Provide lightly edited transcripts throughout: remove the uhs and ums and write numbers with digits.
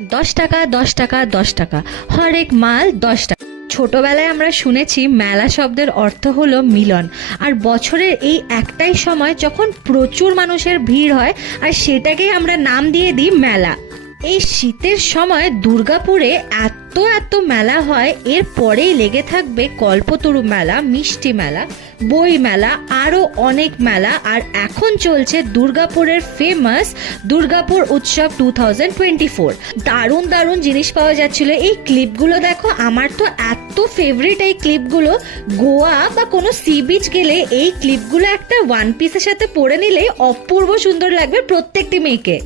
10 টাকা 10 টাকা 10 টাকা, হরেক মাল 10 টাকা। ছোটবেলায় আমরা শুনেছি মেলা শব্দের অর্থ হলো মিলন, আর বছরের এই একটাই সময় যখন প্রচুর মানুষের ভিড় হয়, আর সেটাকেই আমরা নাম দিয়ে দিই মেলা। এই শীতের সময় দুর্গাপুরে এত এত মেলা হয়, এর পরেই লেগে থাকবে কল্পতরু মেলা, মিষ্টি মেলা, বই মেলা, আরও অনেক মেলা। আর এখন চলছে দুর্গাপুরের ফেমাস দুর্গাপুর উৎসব 2024। দারুণ দারুণ জিনিস পাওয়া যাচ্ছিল। এই ক্লিপগুলো দেখো, আমার তো এত ফেভারিট এই ক্লিপগুলো। গোয়া বা কোনো সি বিচ গেলে এই ক্লিপগুলো একটা ওয়ান পিসের সাথে পরে নিলে অপূর্ব সুন্দর লাগবে প্রত্যেকটি মেয়েকে।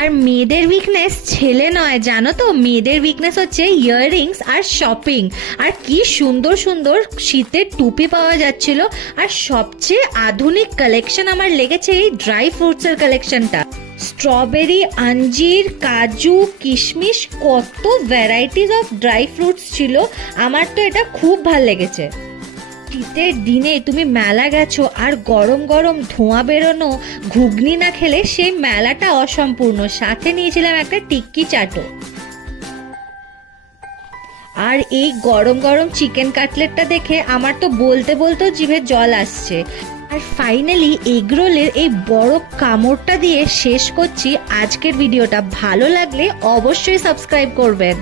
আর মেয়েদের উইকনেস ছেলে নয়, জানো তো, মেয়েদের উইকনেস হচ্ছে ইয়াররিংস আর শপিং। আর কি সুন্দর সুন্দর শীতের টুপি পাওয়া যাচ্ছিল। আর সবচেয়ে আধুনিক কালেকশন আমার লেগেছে এই ড্রাই ফ্রুটসের কালেকশনটা। স্ট্রবেরি, আঞ্জির, কাজু, কিশমিশ, কত ভ্যারাইটিস অফ ড্রাই ফ্রুটস ছিল। আমার তো এটা খুব ভাল লেগেছে। শীতের দিনে তুমি মেলা গেছো আর গরম গরম ধোঁয়া বেরোনো ঘুগনি না খেলে সেই মেলাটা অসম্পূর্ণ। সাথে নিয়েছিলাম একটা টিক্কি চাটও। আর এই গরম গরম চিকেন কাটলেটটা দেখে আমার তো বলতে বলতেও জিভে জল আসছে। আর ফাইনালি এগরোলের এই বড় কামড়টা দিয়ে শেষ করছি আজকের ভিডিওটা। ভালো লাগলে অবশ্যই সাবস্ক্রাইব করবেন।